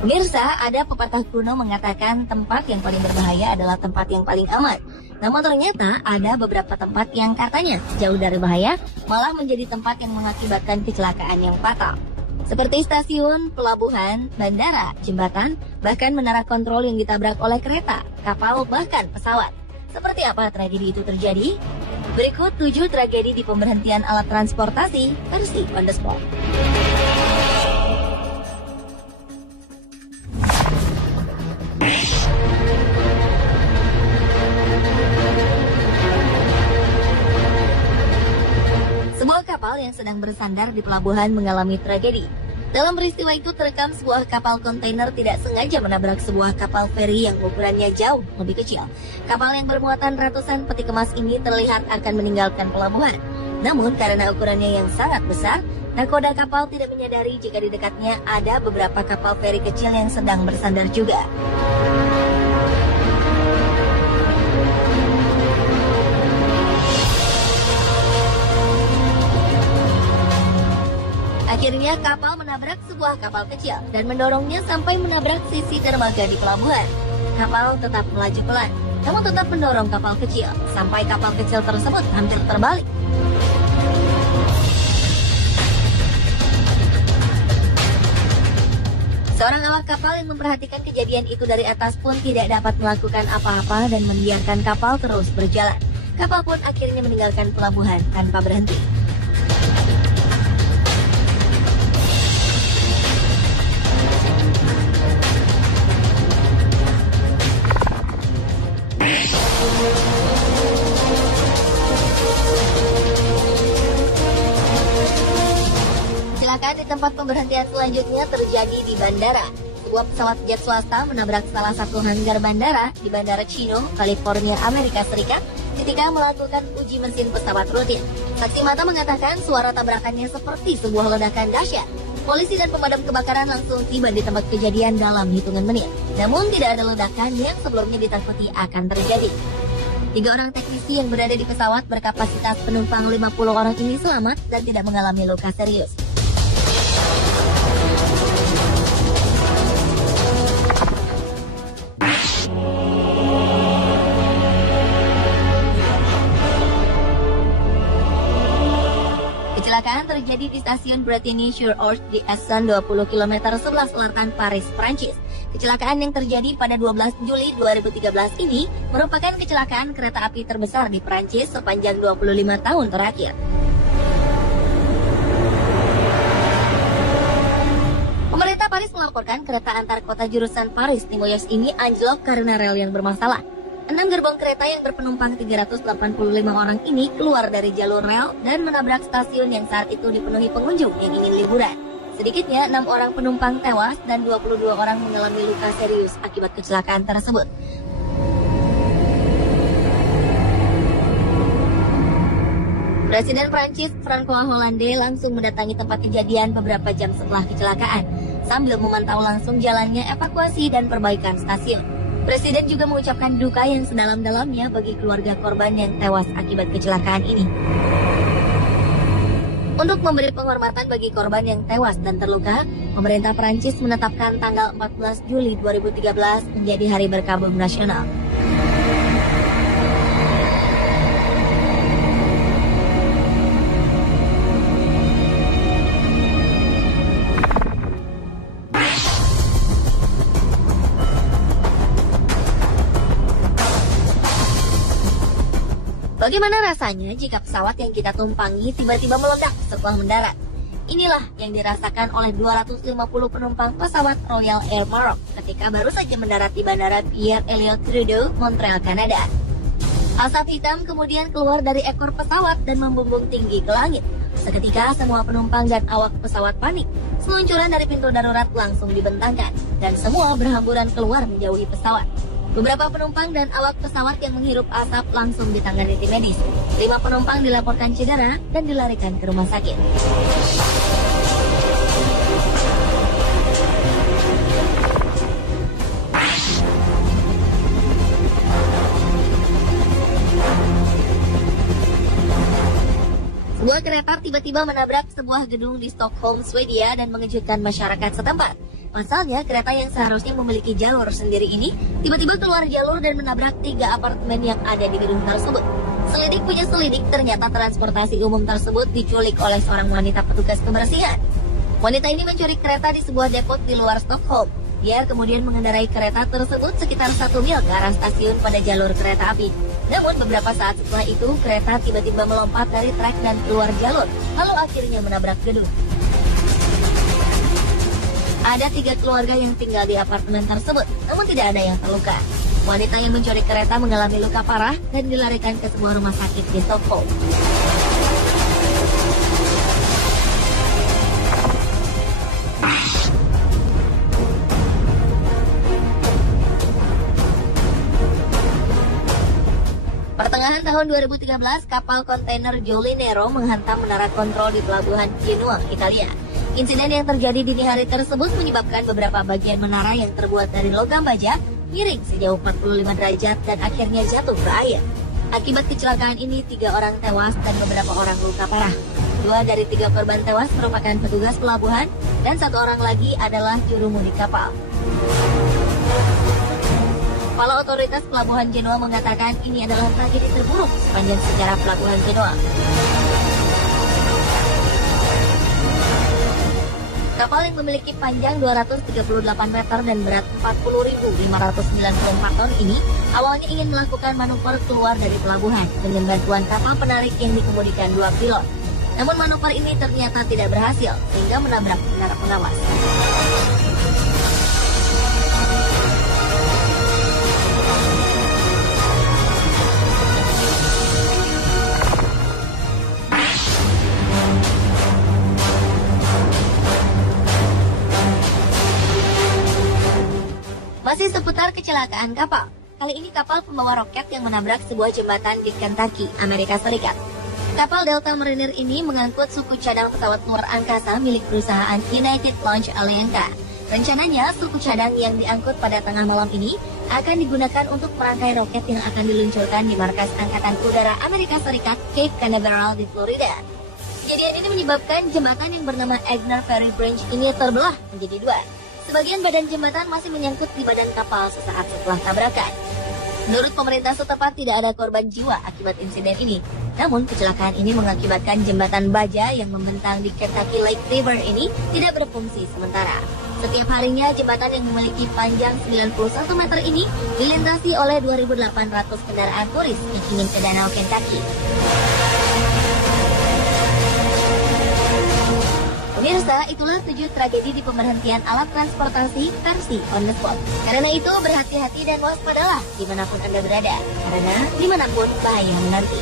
Pemirsa, ada pepatah kuno mengatakan tempat yang paling berbahaya adalah tempat yang paling aman. Namun ternyata ada beberapa tempat yang katanya jauh dari bahaya, malah menjadi tempat yang mengakibatkan kecelakaan yang fatal. Seperti stasiun, pelabuhan, bandara, jembatan, bahkan menara kontrol yang ditabrak oleh kereta, kapal, bahkan pesawat. Seperti apa tragedi itu terjadi? Berikut 7 tragedi di pemberhentian alat transportasi versi on the spot. Sebuah kapal yang sedang bersandar di pelabuhan mengalami tragedi. Dalam peristiwa itu terekam sebuah kapal kontainer tidak sengaja menabrak sebuah kapal feri yang ukurannya jauh lebih kecil. Kapal yang bermuatan ratusan peti kemas ini terlihat akan meninggalkan pelabuhan. Namun karena ukurannya yang sangat besar, nakoda kapal tidak menyadari jika di dekatnya ada beberapa kapal feri kecil yang sedang bersandar juga. Akhirnya kapal menabrak sebuah kapal kecil dan mendorongnya sampai menabrak sisi dermaga di pelabuhan. Kapal tetap melaju pelan, namun tetap mendorong kapal kecil sampai kapal kecil tersebut hampir terbalik. Seorang awak kapal yang memperhatikan kejadian itu dari atas pun tidak dapat melakukan apa-apa dan membiarkan kapal terus berjalan. Kapal pun akhirnya meninggalkan pelabuhan tanpa berhenti. Kecelakaan di tempat pemberhentian selanjutnya terjadi di bandara. Sebuah pesawat jet swasta menabrak salah satu hanggar bandara di Bandara Chino, California, Amerika Serikat ketika melakukan uji mesin pesawat rutin. Saksi mata mengatakan suara tabrakannya seperti sebuah ledakan dahsyat. Polisi dan pemadam kebakaran langsung tiba di tempat kejadian dalam hitungan menit. Namun tidak ada ledakan yang sebelumnya ditakuti akan terjadi. 3 orang teknisi yang berada di pesawat berkapasitas penumpang 50 orang ini selamat dan tidak mengalami luka serius. Kecelakaan terjadi di stasiun Bretigny-sur-Orge di Essonne 20 km sebelah selatan Paris, Prancis. Kecelakaan yang terjadi pada 12 Juli 2013 ini merupakan kecelakaan kereta api terbesar di Prancis sepanjang 25 tahun terakhir. Pemerintah Paris melaporkan kereta antar kota jurusan Paris-Limoges ini anjlok karena rel yang bermasalah. 6 gerbong kereta yang berpenumpang 385 orang ini keluar dari jalur rel dan menabrak stasiun yang saat itu dipenuhi pengunjung yang ingin liburan. Sedikitnya 6 orang penumpang tewas dan 22 orang mengalami luka serius akibat kecelakaan tersebut. Presiden Prancis François Hollande langsung mendatangi tempat kejadian beberapa jam setelah kecelakaan, sambil memantau langsung jalannya evakuasi dan perbaikan stasiun. Presiden juga mengucapkan duka yang sedalam-dalamnya bagi keluarga korban yang tewas akibat kecelakaan ini. Untuk memberi penghormatan bagi korban yang tewas dan terluka, pemerintah Prancis menetapkan tanggal 14 Juli 2013 menjadi Hari Berkabung Nasional. Bagaimana rasanya jika pesawat yang kita tumpangi tiba-tiba meledak setelah mendarat? Inilah yang dirasakan oleh 250 penumpang pesawat Royal Air Maroc ketika baru saja mendarat di Bandara Pierre Elliott Trudeau, Montreal, Kanada. Asap hitam kemudian keluar dari ekor pesawat dan membumbung tinggi ke langit. Seketika semua penumpang dan awak pesawat panik. Seluncuran dari pintu darurat langsung dibentangkan dan semua berhamburan keluar menjauhi pesawat. Beberapa penumpang dan awak pesawat yang menghirup asap langsung ditangani tim medis. 5 penumpang dilaporkan cedera dan dilarikan ke rumah sakit. Sebuah kereta tiba-tiba menabrak sebuah gedung di Stockholm, Swedia dan mengejutkan masyarakat setempat. Pasalnya, kereta yang seharusnya memiliki jalur sendiri ini tiba-tiba keluar jalur dan menabrak 3 apartemen yang ada di gedung tersebut. Selidik punya selidik, ternyata transportasi umum tersebut diculik oleh seorang wanita petugas kebersihan. Wanita ini mencuri kereta di sebuah depot di luar Stockholm. Dia kemudian mengendarai kereta tersebut sekitar 1 mil ke arah stasiun pada jalur kereta api. Namun beberapa saat setelah itu, kereta tiba-tiba melompat dari trek dan keluar jalur, lalu akhirnya menabrak gedung. Ada 3 keluarga yang tinggal di apartemen tersebut, namun tidak ada yang terluka. Wanita yang mencuri kereta mengalami luka parah dan dilarikan ke sebuah rumah sakit di Stockholm. Pertengahan tahun 2013, kapal kontainer Joli Nero menghantam menara kontrol di pelabuhan Genoa, Italia. Insiden yang terjadi dini hari tersebut menyebabkan beberapa bagian menara yang terbuat dari logam baja miring sejauh 45 derajat dan akhirnya jatuh ke air. Akibat kecelakaan ini, 3 orang tewas dan beberapa orang luka parah. 2 dari 3 korban tewas merupakan petugas pelabuhan dan 1 orang lagi adalah jurumudi kapal. Kepala otoritas pelabuhan Genoa mengatakan ini adalah tragedi terburuk sepanjang sejarah pelabuhan Genoa. Kapal yang memiliki panjang 238 meter dan berat 40.594 ton ini awalnya ingin melakukan manuver keluar dari pelabuhan dengan bantuan kapal penarik yang dikemudikan 2 pilot. Namun manuver ini ternyata tidak berhasil sehingga menabrak menara pengawas. Masih seputar kecelakaan kapal. Kali ini kapal pembawa roket yang menabrak sebuah jembatan di Kentucky, Amerika Serikat. Kapal Delta Mariner ini mengangkut suku cadang pesawat luar angkasa milik perusahaan United Launch Alliance. Rencananya, suku cadang yang diangkut pada tengah malam ini akan digunakan untuk merangkai roket yang akan diluncurkan di markas Angkatan Udara Amerika Serikat Cape Canaveral di Florida. Kejadian ini menyebabkan jembatan yang bernama Egner Ferry Bridge ini terbelah menjadi 2. Sebagian badan jembatan masih menyangkut di badan kapal sesaat setelah tabrakan. Menurut pemerintah setempat tidak ada korban jiwa akibat insiden ini. Namun kecelakaan ini mengakibatkan jembatan baja yang membentang di Kentucky Lake River ini tidak berfungsi sementara. Setiap harinya jembatan yang memiliki panjang 91 meter ini dilintasi oleh 2.800 kendaraan turis yang ingin ke Danau Kentucky. Pemirsa, itulah 7 tragedi di pemberhentian alat transportasi versi on the spot. Karena itu, berhati-hati dan waspadalah dimanapun Anda berada. Karena dimanapun bahaya menanti.